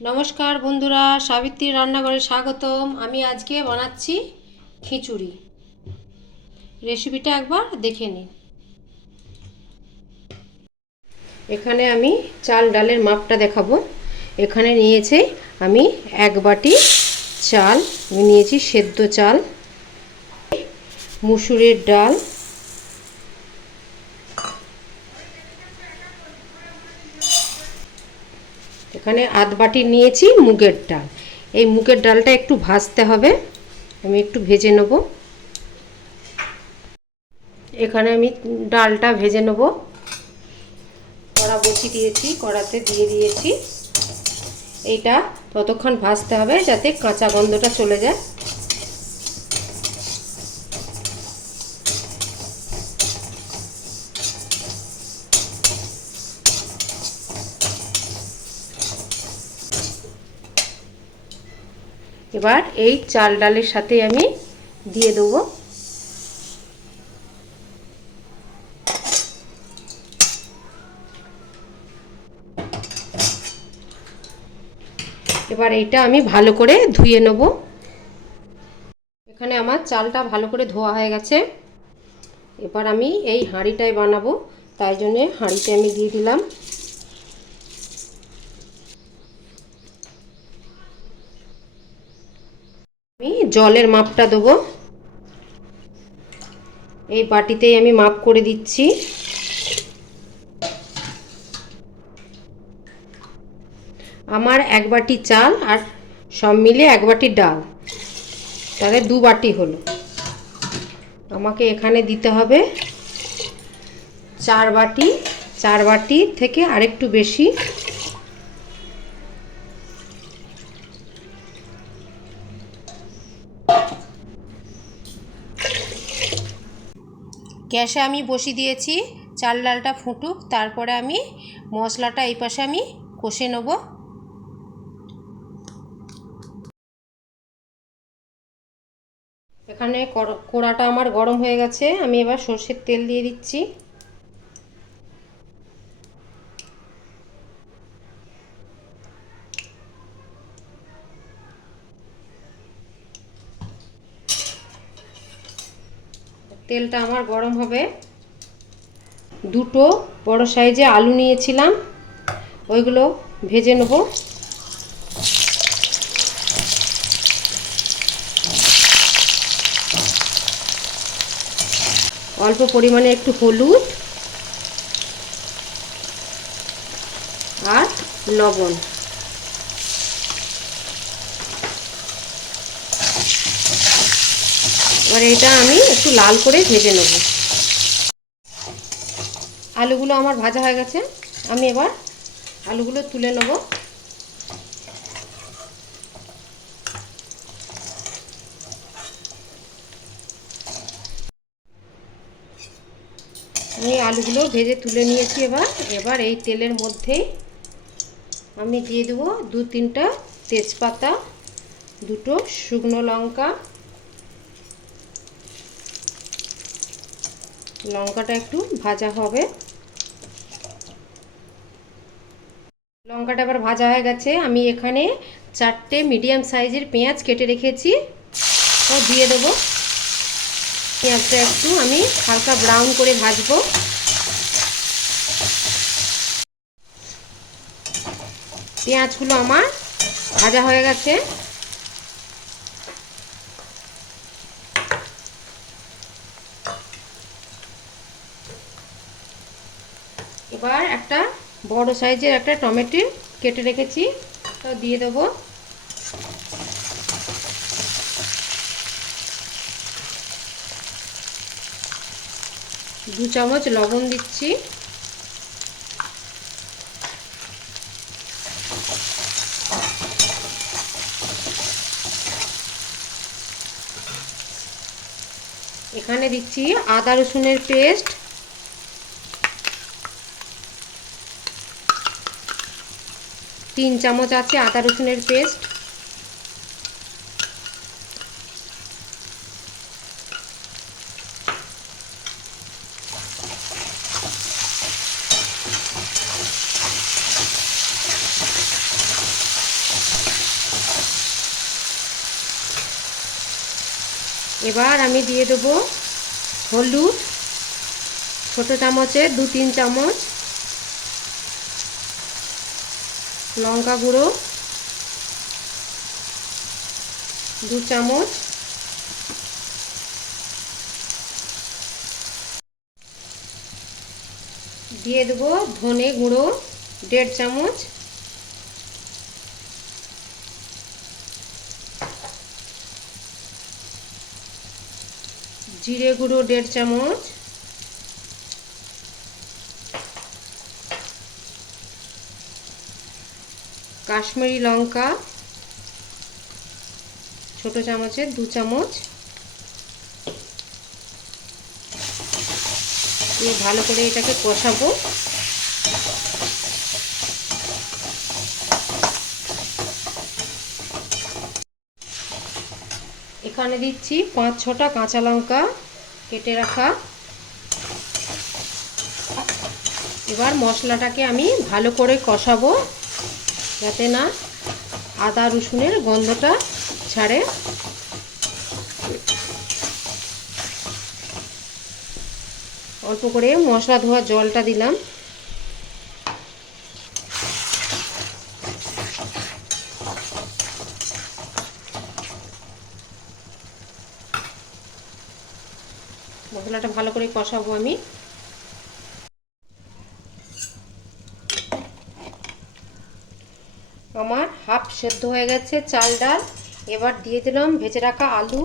নমস্কার বন্ধুরা, সাবিত্রী রান্নাঘরে স্বাগতম। আমি আজকে বানাচ্ছি খিচুড়ি। রেসিপিটা একবার দেখে নিন। এখানে আমি চাল ডালের মাপটা দেখাবো। এখানে নিয়েছি আমি 1 বাটি চাল, নিয়েছি সেদ্ধ চাল, মুসুরির ডাল, এখানে 1/2 বাটি নিয়েছি মুগের ডাল। এই মুগের ডালটা একটু ভাজতে হবে, আমি একটু ভেজে নেব। এখানে আমি ডালটা ভেজে নেব। কড়া বসিয়ে দিয়েছি, কড়াতে দিয়ে দিয়েছি। এইটা ততক্ষণ ভাজতে হবে যাতে কাঁচা গন্ধটা চলে যায়। এবার এই চাল ডালের সাথে আমি দিয়ে দেবো এবার এইটা আমি ভালো করে ধুয়ে নেব। এখানে আমার চালটা ভালো করে ধোয়া হয়ে গেছে। এবার আমি এই হাঁড়িটায় বানাবো, তাই জন্যে হাঁড়িতে আমি দিয়ে দিলাম। আমি জলের মাপটা দেবো, এই বাটিতেই আমি মাপ করে দিচ্ছি। আমার 1 বাটি চাল আর সব মিলে 1 বাটি ডাল, তাহলে 2 বাটি হলো। আমাকে এখানে দিতে হবে 4 বাটি, 4 বাটি থেকে আরেকটু বেশি। গ্যাসে আমি বসিয়ে দিয়েছি, চাল ডালটা ফুটুক, তারপরে আমি মশলাটা এই পাশে আমি কষে নেব। এখানে কড়াটা আমার গরম হয়ে গেছে, আমি এবার সর্ষের তেল দিয়ে দিচ্ছি। তেলটা আমার গরম হবে। দুটো বড় সাইজে আলু নিয়েছিলাম, ওইগুলো ভেজে নেব। অল্প পরিমাণে একটু হলুদ আর লবণ, এবার এটা আমি একটু লাল করে ভেজে নেব। আলুগুলো আমার ভাজা হয়ে গেছে, আমি এবার আলুগুলো তুলে নেব। আমি আলুগুলো ভেজে তুলে নিয়েছি। এবার এই তেলের মধ্যেই আমি দিয়ে দেবো 2-3টা তেজপাতা, 2টো শুকনো লঙ্কা। লঙ্কাটা একটু ভাজা হবে। লঙ্কাটা এবার ভাজা হয়ে গেছে, আমি এখানে 4টে মিডিয়াম সাইজের পেঁয়াজ কেটে রেখেছি, ও দিয়ে দেবো। পেঁয়াজটা একটু আমি হালকা ব্রাউন করে ভাজবো। পেঁয়াজগুলো আমার ভাজা হয়ে গেছে। এবার একটা বড় সাইজের একটা টমেটো কেটে রেখেছি, তো দিয়ে দেবো। দু চামচ লবণ দিচ্ছি। এখানে দিচ্ছি আদা রসুনের পেস্ট, 3 চামচ আছে আদা রসুনের পেস্ট। এবার আমি দিয়ে দেবো হলুদ, ছোটো চামচের 2-3 চামচ, লঙ্কা গুঁড়ো 2 চামচ, দিয়ে দেবো ধনে গুঁড়ো 1.5 চামচ, জিরে গুঁড়ো 1.5 চামচ, কাশ্মীরি লঙ্কা ছোটো চামচের 2 চামচ দিয়ে ভালো করে এটাকে কষাবো। এখানে দিচ্ছি 5-6টা কাঁচা লঙ্কা কেটে রাখা। এবার মশলাটাকে আমি ভালো করে কষাবো যাতে না আদা রসুনের গন্ধটা ছাড়ে। অল্প করে মশলা ধোয়া জলটা দিলাম। মশলাটা ভালো করে কষাবো আমি। আমার হাফ সেদ্ধ হয়ে গেছে চাল ডাল। এবার দিয়ে দিলাম ভেজে রাখা আলু,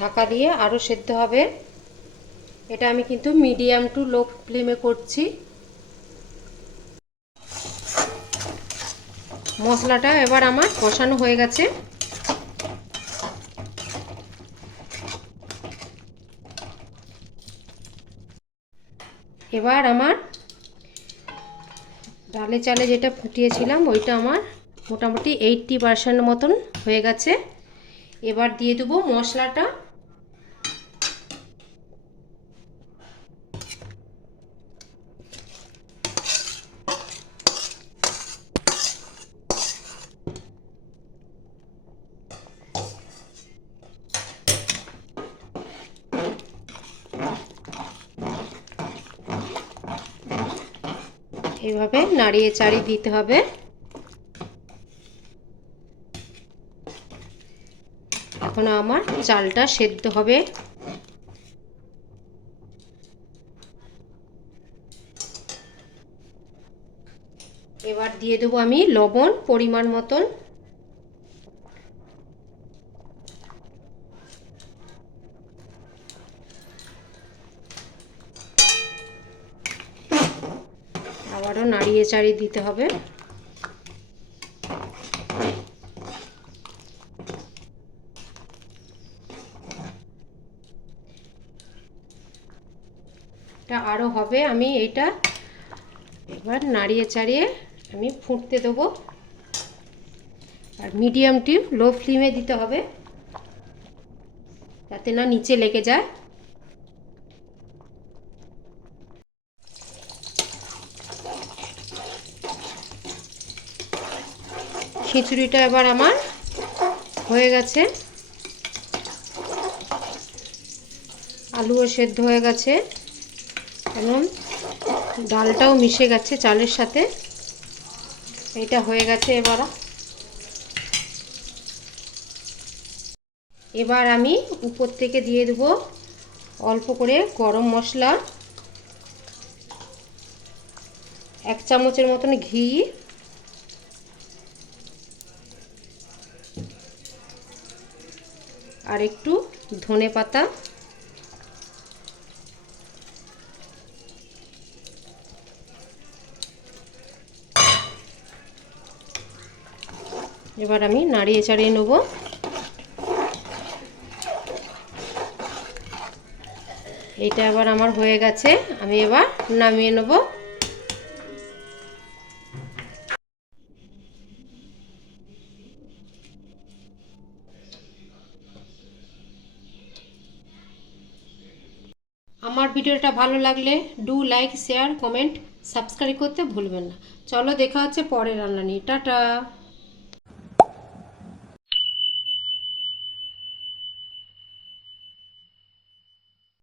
ঢাকা দিয়ে আরও সেদ্ধ হবে। এটা আমি কিন্তু মিডিয়াম টু লো ফ্লেমে করছি। মশলাটা এবার আমার কষানো হয়ে গেছে। এবার আমার ডালে চালে যেটা ফুটিয়েছিলাম ওইটা আমার মোটামুটি 80% মতন হয়ে গেছে। এবার দিয়ে দেবো মশলাটা। এইভাবে নাড়িয়ে চাড়িয়ে দিতে হবে। এখন আমার চালটা সেদ্ধ হবে। এবার দিয়ে দেবো আমি লবণ পরিমাণ মতন। আবারও নাড়িয়ে চাড়িয়ে দিতে হবে। এটা আরও হবে। আমি এইটা এবার নাড়িয়ে চাড়িয়ে আমি ফুটতে দেবো। আর মিডিয়াম টু লো ফ্লেমে দিতে হবে যাতে না নিচে লেগে যায়। খিচুড়িটা এবার আমার হয়ে গেছে। আলুও সেদ্ধ হয়ে গেছে এবং ডালটাও মিশে গেছে চালের সাথে। এটা হয়ে গেছে। এবার আমি উপর থেকে দিয়ে দেব অল্প করে গরম মশলা, 1 চামচের মতন ঘি, আর একটু ধনে পাতা। এবার আমি নাড়িয়ে চাড়িয়ে নেব। এইটা আবার আমার হয়ে গেছে। আমি এবার নামিয়ে নেব। আমার ভিডিওটা ভালো লাগলে do like share comment subscribe করতে ভুলবেন না। চলো দেখা হচ্ছে পরের রান্না নিয়ে। টাটা।